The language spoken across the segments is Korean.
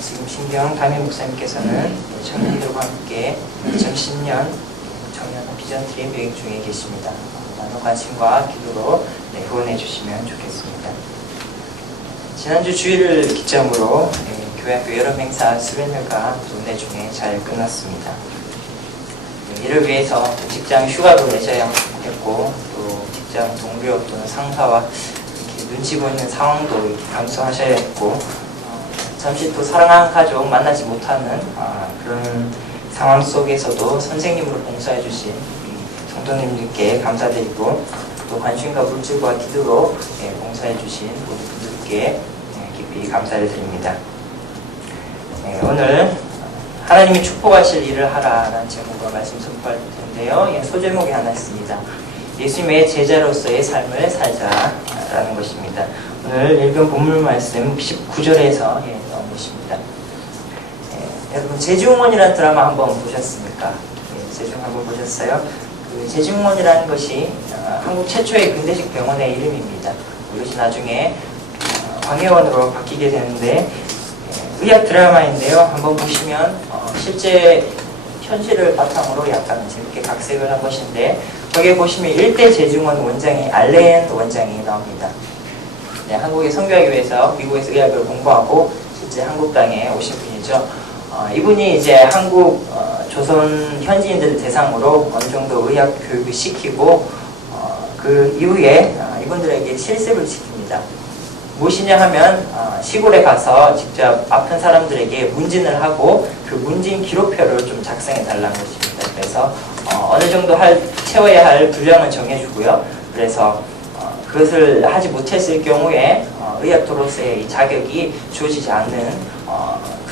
지금 신경 담임 목사님께서는 청년들과 함께 2010년 청년 비전 트림 여행 중에 계십니다. 많은 관심과 기도로 후원해 주시면 좋겠습니다. 지난주 주일을 기점으로 교회학교 여름 행사 수련회가 은혜 중에 잘 끝났습니다. 이를 위해서 직장 휴가도 내셔야 했고, 또 직장 동료 또는 상사와 이렇게 눈치 보이는 상황도 이렇게 감수하셔야 했고, 잠시 또 사랑하는 가족 만나지 못하는 그런 상황 속에서도 선생님으로 봉사해 주신 성도님들께 감사드리고, 또 관심과 물질과 기도로 봉사해 주신 모든 분들께 깊이 감사를 드립니다. 오늘 하나님이 축복하실 일을 하라라는 제목으로 말씀 선포할 텐데요. 소제목이 하나 있습니다. 예수님의 제자로서의 삶을 살자라는 것입니다. 오늘 읽은 본문 말씀 19절에서 나온 것입니다. 여러분 제주응원이라는 드라마 한번 보셨습니까? 제주응 한번 보셨어요? 그 제주응원이라는 것이 한국 최초의 근대식 병원의 이름입니다. 이것이 나중에 광해원으로 바뀌게 되는데 의학 드라마인데요. 한번 보시면 실제 현실을 바탕으로 약간 재밌게 각색을 한 것인데, 거기에 보시면 1대 제주응원 원장이 알렌 원장이 나옵니다. 한국에 선교하기 위해서 미국에서 의학을 공부하고 실제 한국 땅에 오신 분이죠. 이분이 이제 한국 조선 현지인들을 대상으로 어느 정도 의학 교육을 시키고 그 이후에 이분들에게 실습을 시킵니다. 무엇이냐 하면 시골에 가서 직접 아픈 사람들에게 문진을 하고 그 문진 기록표를 좀 작성해 달라는 것입니다. 그래서 어느 정도 채워야 할 분량을 정해주고요. 그래서 그것을 하지 못했을 경우에 의학도로서의 이 자격이 주어지지 않는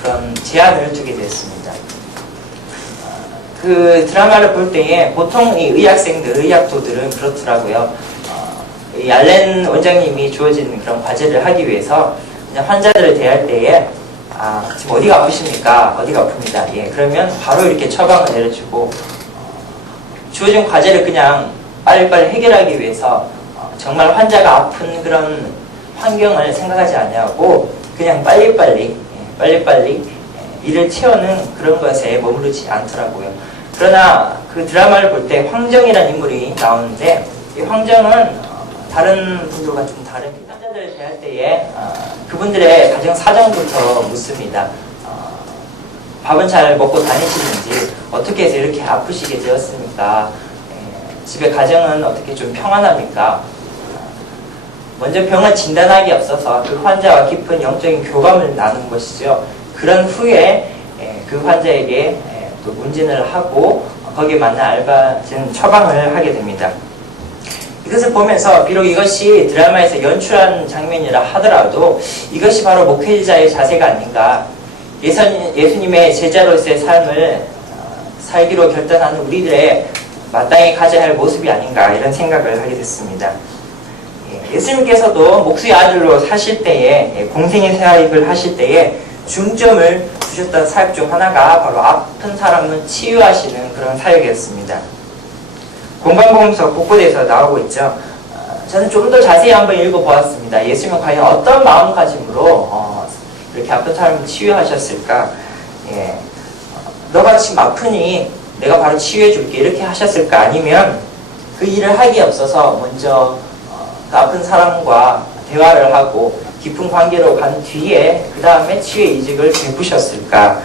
그런 제한을 두게 됐습니다. 그 드라마를 볼 때에 보통 이 의학생들, 의학도들은 그렇더라고요. 이 알렌 원장님이 주어진 그런 과제를 하기 위해서 환자들을 대할 때에 지금 어디가 아프십니까? 어디가 아픕니다. 그러면 바로 이렇게 처방을 내려주고 주어진 과제를 그냥 빨리빨리 해결하기 위해서 정말 환자가 아픈 그런 환경을 생각하지 아니하고 그냥 빨리빨리 일을 채우는 그런 것에 머무르지 않더라고요. 그러나 그 드라마를 볼 때 황정이라는 인물이 나오는데, 이 황정은 다른 분들과 좀 다릅니다. 환자들을 대할 때에 그분들의 가정 사정부터 묻습니다. 밥은 잘 먹고 다니시는지, 어떻게 해서 이렇게 아프시게 되었습니까? 집에 가정은 어떻게 좀 평안합니까? 먼저 병을 진단하기 앞서서 그 환자와 깊은 영적인 교감을 나누는 것이죠. 그런 후에 그 환자에게 또 문진을 하고 거기에 맞는 알맞은 처방을 하게 됩니다. 이것을 보면서 비록 이것이 드라마에서 연출한 장면이라 하더라도 이것이 바로 목회자의 자세가 아닌가, 예수님의 제자로서의 삶을 살기로 결단하는 우리들의 마땅히 가져야 할 모습이 아닌가, 이런 생각을 하게 됐습니다. 예수님께서도 목수의 아들로 사실 때에, 공생의 사역을 하실 때에 중점을 두셨던 사역 중 하나가 바로 아픈 사람을 치유하시는 그런 사역이었습니다. 공관복음서 곳곳에서 나오고 있죠. 저는 좀 더 자세히 한번 읽어보았습니다. 예수님은 과연 어떤 마음가짐으로 이렇게 아픈 사람을 치유하셨을까? 너가 지금 아프니 내가 바로 치유해줄게, 이렇게 하셨을까? 아니면 그 일을 하기에 앞서서 먼저 그 아픈 사람과 대화를 하고 깊은 관계로 간 뒤에 그 다음에 치유의 이직을 베푸셨을까?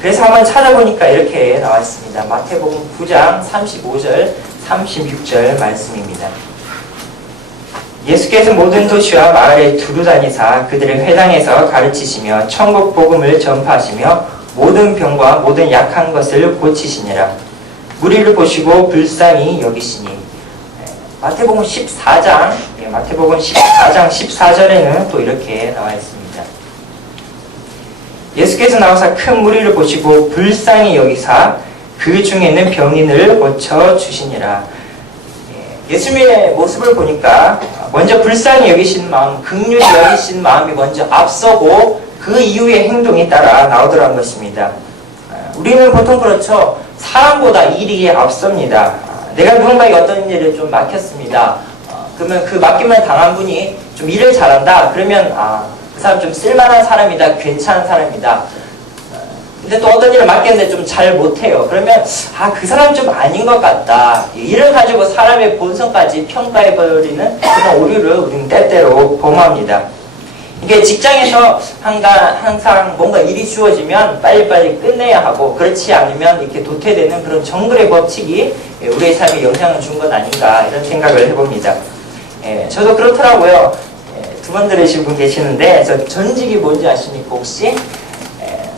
그래서 한번 찾아보니까 이렇게 나와 있습니다. 마태복음 9장 35절 36절 말씀입니다. 예수께서 모든 도시와 마을에 두루 다니사 그들의 회당에서 가르치시며 천국 복음을 전파하시며 모든 병과 모든 약한 것을 고치시니라. 무리를 보시고 불쌍히 여기시니. 마태복음 14장 14절에는 또 이렇게 나와 있습니다. 예수께서 나와서 큰 무리를 보시고 불쌍히 여기사 그 중에 있는 병인을 고쳐주시니라. 예수님의 모습을 보니까 먼저 불쌍히 여기신 마음, 긍휼히 여기신 마음이 먼저 앞서고 그 이후의 행동이 따라 나오더라는 것입니다. 우리는 보통 그렇죠. 사람보다 일이 앞섭니다. 내가 누군가에게 어떤 일을 좀 맡겼습니다. 그러면 그 맡김을 당한 분이 좀 일을 잘한다. 그러면 그 사람 좀 쓸만한 사람이다, 괜찮은 사람이다. 근데 또 어떤 일을 맡겼는데 좀 잘 못해요. 그러면 그 사람 좀 아닌 것 같다. 이를 가지고 사람의 본성까지 평가해버리는 그런 오류를 우리는 때때로 범합니다. 이게 직장에서 항상 뭔가 일이 주어지면 빨리빨리 끝내야 하고, 그렇지 않으면 이렇게 도태되는 그런 정글의 법칙이 우리의 삶에 영향을 준 건 아닌가, 이런 생각을 해봅니다. 저도 그렇더라고요. 두 번 들으신 분 계시는데, 저 전직이 뭔지 아십니까 혹시?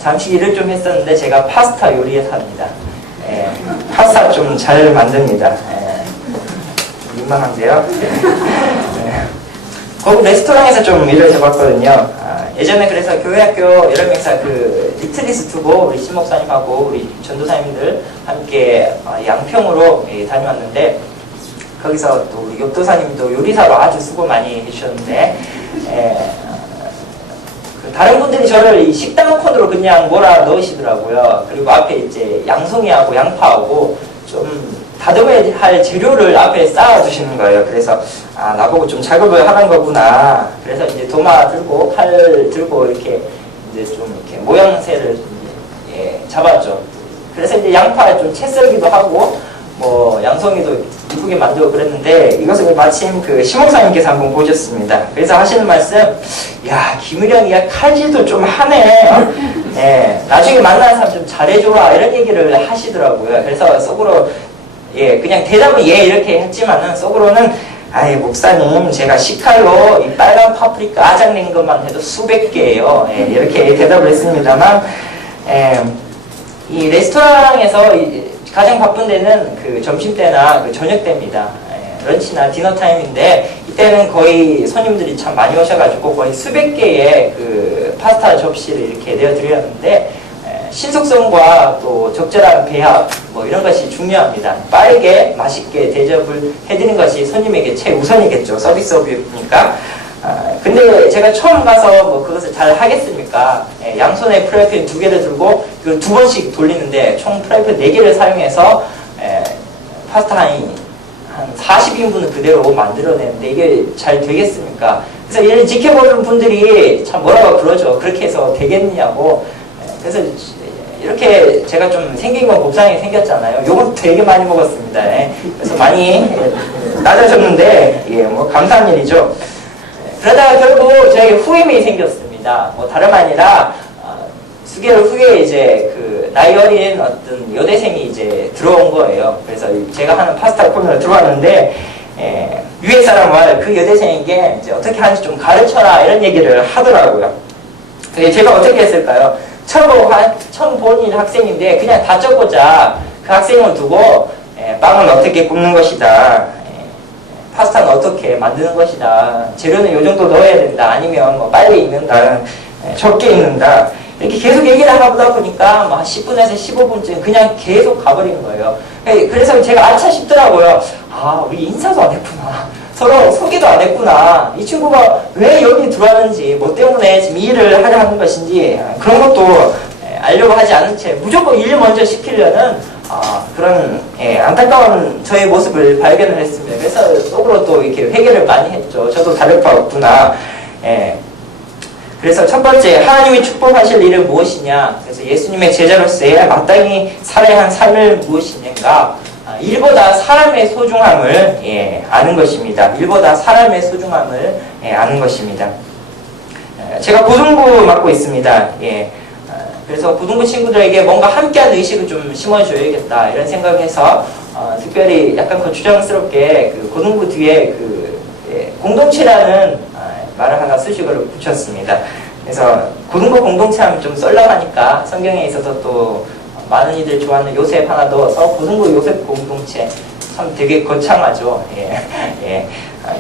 잠시 일을 좀 했었는데 제가 파스타 요리사입니다. 파스타 좀 잘 만듭니다. 민망한데요. 거기 레스토랑에서 좀 일을 해봤거든요. 예전에 그래서 교회학교 여름행사 그 리트리스 두고 우리 신목사님하고 우리 전도사님들 함께 양평으로 다녀왔는데, 거기서 또 우리 옆도사님도 요리사로 아주 수고 많이 해주셨는데, 다른 분들이 저를 이 식당 코드로 그냥 몰아 넣으시더라고요. 그리고 앞에 이제 양송이하고 양파하고 좀 다듬어야 할 재료를 앞에 쌓아두시는 거예요. 그래서 나보고 좀 작업을 하는 거구나. 그래서 이제 도마 들고 칼 들고 이렇게 이제 좀 이렇게 모양새를 잡았죠. 그래서 이제 양파 좀 채 썰기도 하고 뭐 양송이도 이쁘게 만들고 그랬는데, 이것을 마침 그 심목사님께서 한번 보셨습니다. 그래서 하시는 말씀, 야, 김의령이야 칼질도 좀 하네. 나중에 만나는 사람 좀 잘해줘라, 이런 얘기를 하시더라고요. 그래서 속으로 그냥 대답은 이렇게 했지만은 속으로는, 아이 목사님, 제가 식칼로 이 빨간 파프리카 아작낸 것만 해도 수백 개예요. 이렇게 대답을 했습니다만, 이 레스토랑에서 가장 바쁜 데는 그 점심때나 그 저녁때입니다. 런치나 디너타임인데, 이때는 거의 손님들이 참 많이 오셔가지고 거의 수백 개의 그 파스타 접시를 이렇게 내어드렸는데, 신속성과 또 적절한 배합 뭐 이런 것이 중요합니다. 빠르게 맛있게 대접을 해드리는 것이 손님에게 최우선이겠죠. 서비스업이니까. 근데 제가 처음 가서 뭐 그것을 잘 하겠습니까? 양손에 프라이팬 2개를 들고 이걸 2번씩 돌리는데 총 프라이팬 4개를 사용해서 파스타 한 40인분을 그대로 만들어내는데 이게 잘 되겠습니까? 그래서 이를 지켜보는 분들이 참 뭐라고 그러죠. 그렇게 해서 되겠냐고. 그래서 이렇게 제가 좀 생긴 건 곱상하게 생겼잖아요. 요건 되게 많이 먹었습니다. 그래서 많이 낮아졌는데 뭐 감사한 일이죠. 그러다가 결국 저에게 후임이 생겼습니다. 뭐 다름 아니라 수개월 후에 이제 그 나이 어린 어떤 여대생이 이제 들어온 거예요. 그래서 제가 하는 파스타 코너에 들어왔는데, 위에 사람을 그 여대생에게 이제 어떻게 하는지 좀 가르쳐라, 이런 얘기를 하더라고요. 제가 어떻게 했을까요? 처음 본 학생인데 그냥 다짜고짜 그 학생을 두고 빵은 어떻게 굽는 것이다, 파스타는 어떻게 만드는 것이다, 재료는 요 정도 넣어야 된다, 아니면 뭐 빨리 익는다, 적게 익는다, 이렇게 계속 얘기를 하다 보니까 뭐 한 10분에서 15분쯤 그냥 계속 가버리는 거예요. 그래서 제가 아차 싶더라고요. 우리 인사도 안 했구나, 서로 소개도 안 했구나, 이 친구가 왜 여기 들어왔는지, 뭐 때문에 지금 이 일을 하려 하는 것인지, 그런 것도 알려고 하지 않은 채 무조건 일 먼저 시키려는 그런 안타까운 저의 모습을 발견을 했습니다. 그래서 속으로 또 이렇게 회개를 많이 했죠. 저도 다를 바 없구나. 그래서 첫 번째, 하나님이 축복하실 일은 무엇이냐? 그래서 예수님의 제자로서의 마땅히 살아야 한 삶을 무엇이냐가 일보다 사람의 소중함을 아는 것입니다. 일보다 사람의 소중함을 아는 것입니다. 제가 고등부 맡고 있습니다. 그래서 고등부 친구들에게 뭔가 함께하는 의식을 좀 심어줘야겠다, 이런 생각해서 특별히 약간 거추장스럽게 그 고등부 뒤에 그 공동체라는 말을 하나 수식어를 붙였습니다. 그래서 고등부 공동체 하면 좀 썰렁하니까 성경에 있어서 또 많은 이들 좋아하는 요셉 하나 넣어서 고등부 요셉 공동체, 참 되게 거창하죠.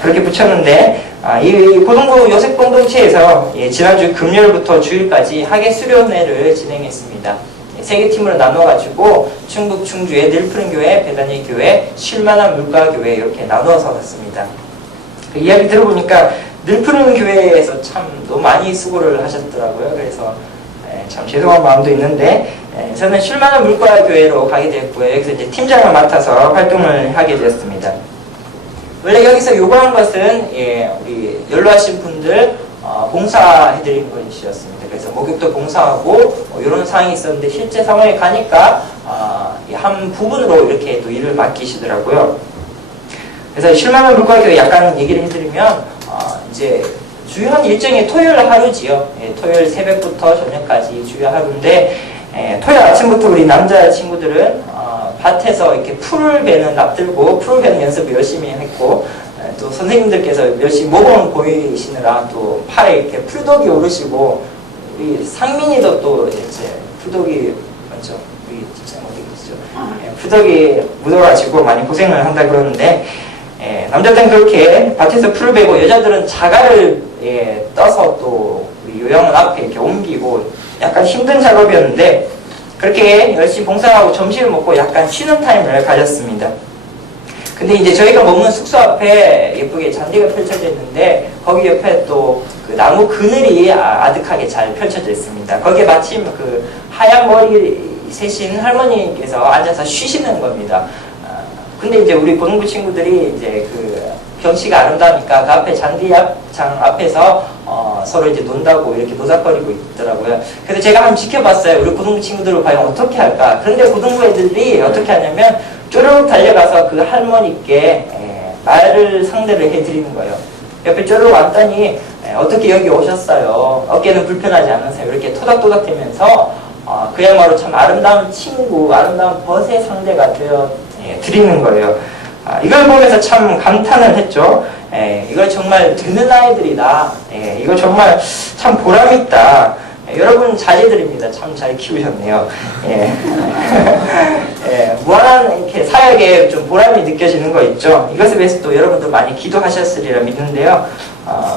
그렇게 붙였는데, 이 고등부 요셉 공동체에서 지난주 금요일부터 주일까지 학예 수련회를 진행했습니다. 3개 팀으로 나눠가지고 충북 충주의 늘푸른교회, 배단위 교회, 쉴만한 물가교회 이렇게 나누어서 갔습니다. 그 이야기 들어보니까 늘푸른교회에서 참 너무 많이 수고를 하셨더라고요. 그래서 참 죄송한 마음도 있는데, 저는 쉴만한 물가교회로 가게 됐고요. 여기서 이제 팀장을 맡아서 활동을 하게 되었습니다. 원래 여기서 요구한 것은 우리 연로하신 분들 봉사해드리는 것이었습니다. 그래서 목욕도 봉사하고 이런 상황이 있었는데 실제 상황에 가니까 한 부분으로 이렇게 또 일을 맡기시더라고요. 그래서 실만한 물가교회 약간 얘기를 해드리면 이제 주요한 일정이 토요일 하루지요. 토요일 새벽부터 저녁까지 주요 하루인데 토요일 아침부터 우리 남자 친구들은 밭에서 이렇게 풀을 베는 납들고 풀을 베는 연습을 열심히 했고 또 선생님들께서 열심히 모범 보이시느라 또 팔에 이렇게 풀독이 오르시고 우리 상민이도 또 이제 풀독이 맞죠? 우리 집사님 어디 계시죠? 풀독이 묻어가지고 많이 고생을 한다 그러는데 남자들은 그렇게 밭에서 풀을 베고 여자들은 자갈을 떠서 또 요양원 앞에 이렇게 옮기고 약간 힘든 작업이었는데 그렇게 열심히 봉사하고 점심을 먹고 약간 쉬는 타임을 가졌습니다. 근데 이제 저희가 머무는 숙소 앞에 예쁘게 잔디가 펼쳐져 있는데 거기 옆에 또 그 나무 그늘이 아득하게 잘 펼쳐져 있습니다. 거기에 마침 그 하얀 머리 세신 할머니께서 앉아서 쉬시는 겁니다. 근데 이제 우리 고등부 친구들이 이제 그 경치가 아름다우니까 그 앞에 잔디장 앞에서 서로 이제 논다고 이렇게 노닥거리고 있더라고요. 그래서 제가 한번 지켜봤어요. 우리 고등부 친구들을 과연 어떻게 할까? 그런데 고등부 애들이 어떻게 하냐면 쪼르륵 달려가서 그 할머니께 말을 상대를 해드리는 거예요. 옆에 쪼르륵 왔더니 어떻게 여기 오셨어요? 어깨는 불편하지 않으세요? 이렇게 토닥토닥 대면서 그야말로 참 아름다운 친구, 아름다운 벗의 상대가 되어 드리는 거예요. 이걸 보면서 참 감탄을 했죠. 이걸 정말 듣는 아이들이다. 이거 정말 참 보람있다. 여러분 자제들입니다. 참 잘 키우셨네요. 무한한 이렇게 사역에 좀 보람이 느껴지는 거 있죠. 이것에 대해서 또 여러분도 많이 기도하셨으리라 믿는데요.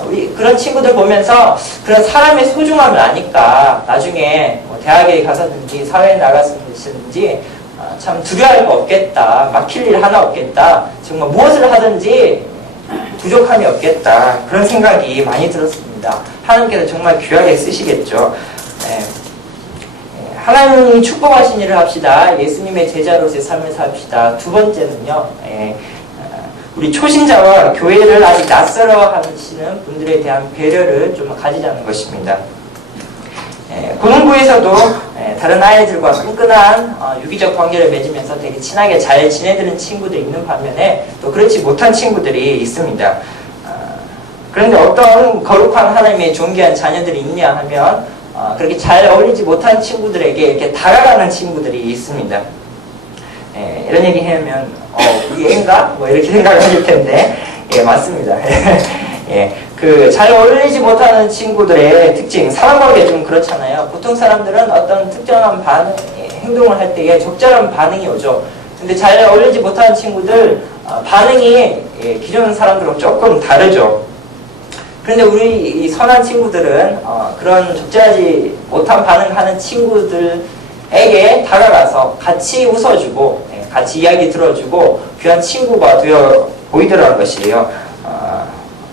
우리 그런 친구들 보면서 그런 사람의 소중함을 아니까 나중에 뭐 대학에 가서든지 사회에 나갔든지 참 두려워할 거 없겠다. 막힐 일 하나 없겠다. 정말 무엇을 하든지 부족함이 없겠다. 그런 생각이 많이 들었습니다. 하나님께서 정말 귀하게 쓰시겠죠. 하나님이 축복하신 일을 합시다. 예수님의 제자로서의 삶을 삽시다. 두 번째는요. 우리 초신자와 교회를 아직 낯설어 하시는 분들에 대한 배려를 좀 가지자는 것입니다. 고등부에서도 다른 아이들과 끈끈한 유기적 관계를 맺으면서 되게 친하게 잘 지내드는 친구들이 있는 반면에 또 그렇지 못한 친구들이 있습니다. 그런데 어떤 거룩한 하나님의 존귀한 자녀들이 있냐 하면 그렇게 잘 어울리지 못한 친구들에게 이렇게 다가가는 친구들이 있습니다. 이런 얘기 하면 우리 애인가? 뭐 이렇게 생각을 하실 텐데 맞습니다. 그 잘 어울리지 못하는 친구들의 특징, 사람관계 좀 그렇잖아요. 보통 사람들은 어떤 특정한 행동을 할 때에 적절한 반응이 오죠. 근데 잘 어울리지 못하는 친구들 반응이 기존 사람들과 조금 다르죠. 그런데 우리 이 선한 친구들은 그런 적절하지 못한 반응하는 친구들에게 다가가서 같이 웃어주고 같이 이야기 들어주고 귀한 친구가 되어 보이더라는 것이에요.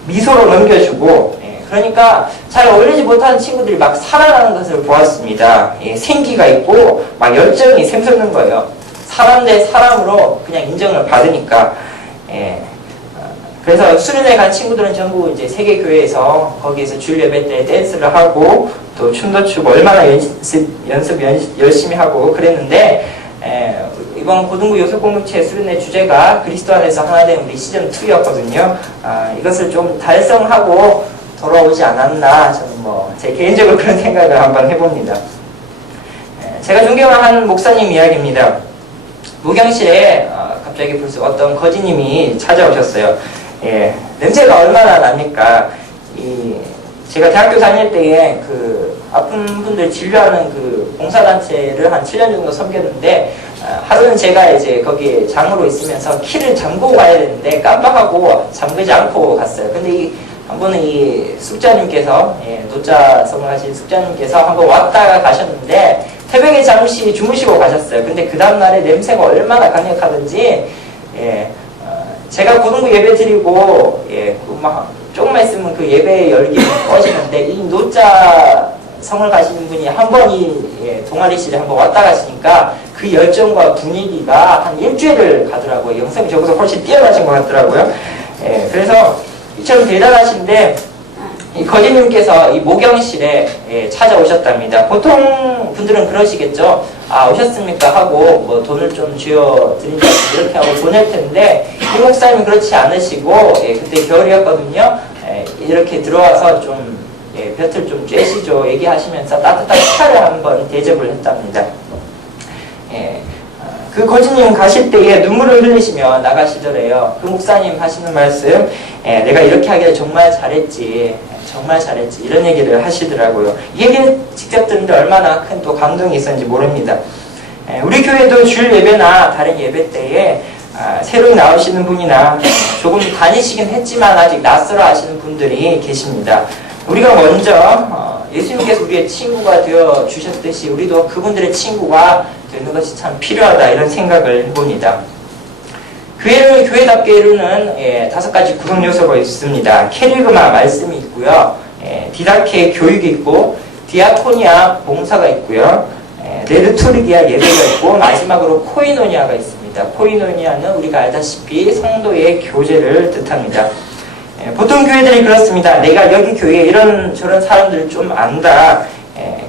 미소로 넘겨주고 그러니까 잘 어울리지 못하는 친구들이 막 살아나는 것을 보았습니다. 생기가 있고 막 열정이 샘솟는 거예요. 사람 대 사람으로 그냥 인정을 받으니까. 그래서 수련회 간 친구들은 전부 이제 세계교회에서 거기에서 주일 예배 때 댄스를 하고 또 춤도 추고 얼마나 연습 열심히 하고 그랬는데 이번 고등부 요소공동체 수련회 주제가 그리스도 안에서 하나 된 우리 시즌2였거든요. 이것을 좀 달성하고 돌아오지 않았나 저는 뭐 제 개인적으로 그런 생각을 한번 해봅니다. 제가 존경하는 목사님 이야기입니다. 목양실에 갑자기 벌써 어떤 거지님이 찾아오셨어요. 냄새가 얼마나 납니까? 제가 대학교 다닐 때에 그 아픈 분들 진료하는 그 봉사단체를 한 7년 정도 섬겼는데 하루는 제가 이제 거기에 장으로 있으면서 키를 잠그고 가야 되는데 깜빡하고 잠그지 않고 갔어요. 근데 한 번은 이 숙자님께서 노자성을 하신 숙자님께서 한번 왔다가 가셨는데 새벽에 잠시 주무시고 가셨어요. 근데 그 다음날에 냄새가 얼마나 강력하든지 제가 고등부 예배 드리고 막 조금만 있으면 그 예배 열기 꺼지는데 이 노자 성을 가시는 분이 한 번 이 동아리실에 한번 왔다 가시니까 그 열정과 분위기가 한 일주일을 가더라고요. 영성이 저보다 훨씬 뛰어나신 것 같더라고요. 그래서 이처럼 대단하신데 이 거지님께서 이 모경실에 찾아오셨답니다. 보통 분들은 그러시겠죠. 아, 오셨습니까? 하고 뭐 돈을 좀 쥐어 드린다 이렇게 하고 보낼 텐데, 이 목사님은 그렇지 않으시고, 그때 겨울이었거든요. 이렇게 들어와서 좀 볕을 좀 쬐시죠 얘기하시면서 따뜻한 차를 한번 대접을 했답니다. 그 거지님 가실 때에 눈물을 흘리시며 나가시더래요. 그 목사님 하시는 말씀, 내가 이렇게 하기를 정말 잘했지, 정말 잘했지, 이런 얘기를 하시더라고요. 이 얘기를 직접 듣는데 얼마나 큰 또 감동이 있었는지 모릅니다. 우리 교회도 주일 예배나 다른 예배 때에 새로 나오시는 분이나 조금 다니시긴 했지만 아직 낯설어 하시는 분들이 계십니다. 우리가 먼저 예수님께서 우리의 친구가 되어 주셨듯이 우리도 그분들의 친구가 되는 것이 참 필요하다, 이런 생각을 해봅니다. 교회를 교회답게 이루는 5가지 구성 요소가 있습니다. 캐리그마 말씀이 있고요, 디다케 교육이 있고, 디아코니아 봉사가 있고요, 레르토리기아 예배가 있고, 마지막으로 코이노니아가 있습니다. 코이노니아는 우리가 알다시피 성도의 교제를 뜻합니다. 보통 교회들이 그렇습니다. 내가 여기 교회에 이런 저런 사람들을 좀 안다.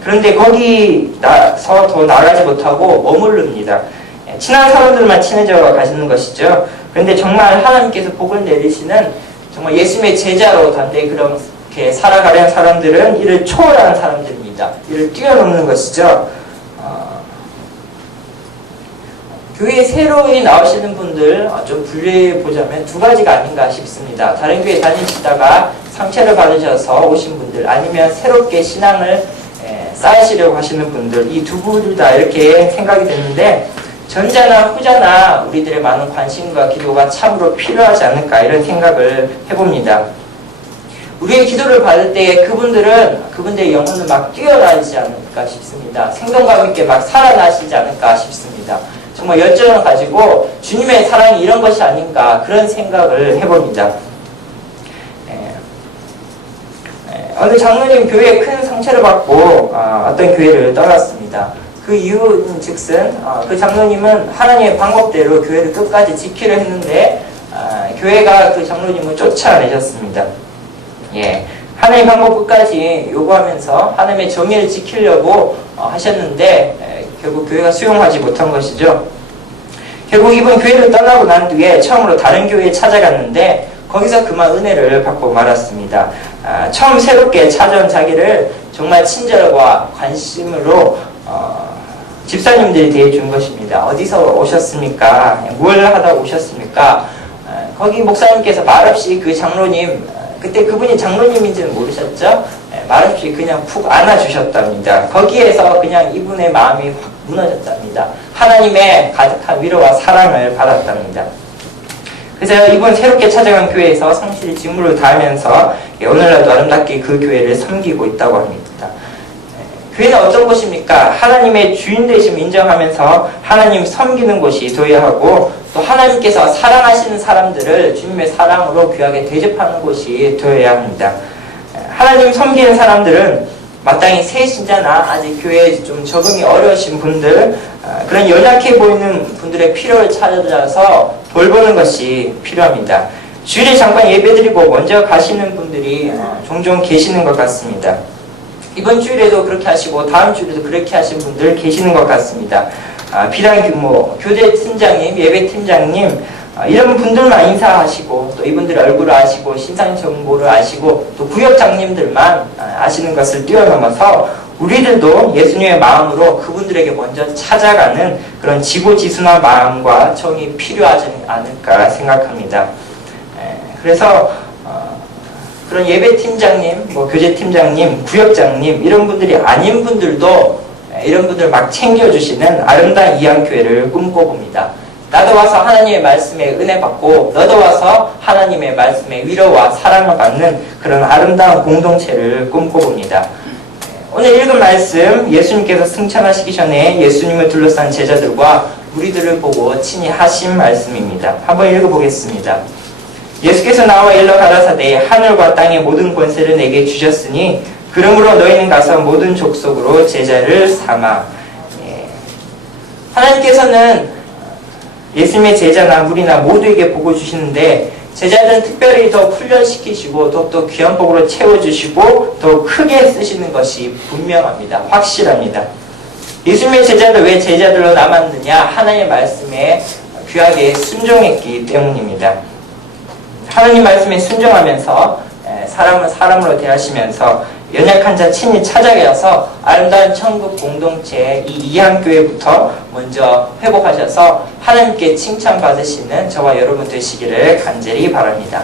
그런데 거기 나서 더 나가지 못하고 머무릅니다. 친한 사람들만 친해져 가시는 것이죠. 그런데 정말 하나님께서 복을 내리시는 정말 예수님의 제자로 단대히 그렇게 살아가려는 사람들은 이를 초월하는 사람들입니다. 이를 뛰어넘는 것이죠. 교회에 새로이 나오시는 분들 좀 분류해보자면 2가지가 아닌가 싶습니다. 다른 교회 다니시다가 상처를 받으셔서 오신 분들, 아니면 새롭게 신앙을 쌓으시려고 하시는 분들, 이 두 분들 다 이렇게 생각이 되는데, 전자나 후자나 우리들의 많은 관심과 기도가 참으로 필요하지 않을까, 이런 생각을 해봅니다. 우리의 기도를 받을 때 그분들의 영혼은 막 뛰어나지 않을까 싶습니다. 생동감 있게 막 살아나시지 않을까 싶습니다. 정말 열정을 가지고 주님의 사랑이 이런 것이 아닌가, 그런 생각을 해봅니다. 어느 장로님 교회에 큰 상처를 받고 어떤 교회를 떠났습니다. 그 이유는 즉슨 그 장로님은 하나님의 방법대로 교회를 끝까지 지키려 했는데 교회가 그 장로님을 쫓아내셨습니다. 하나님의 방법 끝까지 요구하면서 하나님의 정의를 지키려고 하셨는데 결국 교회가 수용하지 못한 것이죠. 결국 이번 교회를 떠나고 난 뒤에 처음으로 다른 교회에 찾아갔는데 거기서 그만 은혜를 받고 말았습니다. 처음 새롭게 찾아온 자기를 정말 친절과 관심으로 집사님들이 대해준 것입니다. 어디서 오셨습니까? 뭘 하다 오셨습니까? 거기 목사님께서 말없이 그 장로님, 그때 그분이 장로님인지는 모르셨죠? 말없이 그냥 푹 안아주셨답니다. 거기에서 그냥 이분의 마음이 확 무너졌답니다. 하나님의 가득한 위로와 사랑을 받았답니다. 그래서 이번 새롭게 찾아간 교회에서 성실히 직무를 다하면서 오늘날도 아름답게 그 교회를 섬기고 있다고 합니다. 교회는 어떤 곳입니까? 하나님의 주인 되심을 인정하면서 하나님 섬기는 곳이 되어야 하고, 또 하나님께서 사랑하시는 사람들을 주님의 사랑으로 귀하게 대접하는 곳이 되어야 합니다. 하나님 섬기는 사람들은 마땅히 새 신자나 아직 교회에 좀 적응이 어려우신 분들, 그런 연약해 보이는 분들의 필요를 찾아서 돌보는 것이 필요합니다. 주일에 잠깐 예배드리고 먼저 가시는 분들이 종종 계시는 것 같습니다. 이번 주일에도 그렇게 하시고 다음 주일에도 그렇게 하신 분들 계시는 것 같습니다. 비단 교대 팀장님, 예배 팀장님, 이런 분들만 인사하시고 또 이분들의 얼굴을 아시고 신상 정보를 아시고 또 구역장님들만 아시는 것을 뛰어넘어서 우리들도 예수님의 마음으로 그분들에게 먼저 찾아가는 그런 지고지순한 마음과 정이 필요하지 않을까 생각합니다. 그래서 그런 예배팀장님, 교제팀장님, 구역장님, 이런 분들이 아닌 분들도 이런 분들 막 챙겨주시는 아름다운 이안교회를 꿈꿔봅니다. 나도 와서 하나님의 말씀에 은혜 받고 너도 와서 하나님의 말씀에 위로와 사랑을 받는 그런 아름다운 공동체를 꿈꿔봅니다. 오늘 읽은 말씀, 예수님께서 승천하시기 전에 예수님을 둘러싼 제자들과 무리들을 보고 친히 하신 말씀입니다. 한번 읽어보겠습니다. 예수께서 나와 일러 가라사대 하늘과 땅의 모든 권세를 내게 주셨으니 그러므로 너희는 가서 모든 족속으로 제자를 삼아. 하나님께서는 예수님의 제자나 무리나 모두에게 복을 주시는데 제자들은 특별히 더 훈련시키시고 더욱더 귀한 복으로 채워주시고 더 크게 쓰시는 것이 분명합니다. 확실합니다. 예수님의 제자들 왜 제자들로 남았느냐? 하나님의 말씀에 귀하게 순종했기 때문입니다. 하나님 말씀에 순종하면서 사람은 사람으로 대하시면서 연약한 자 친히 찾아가서 아름다운 천국 공동체 이 이한교회부터 먼저 회복하셔서 하나님께 칭찬받으시는 저와 여러분 되시기를 간절히 바랍니다.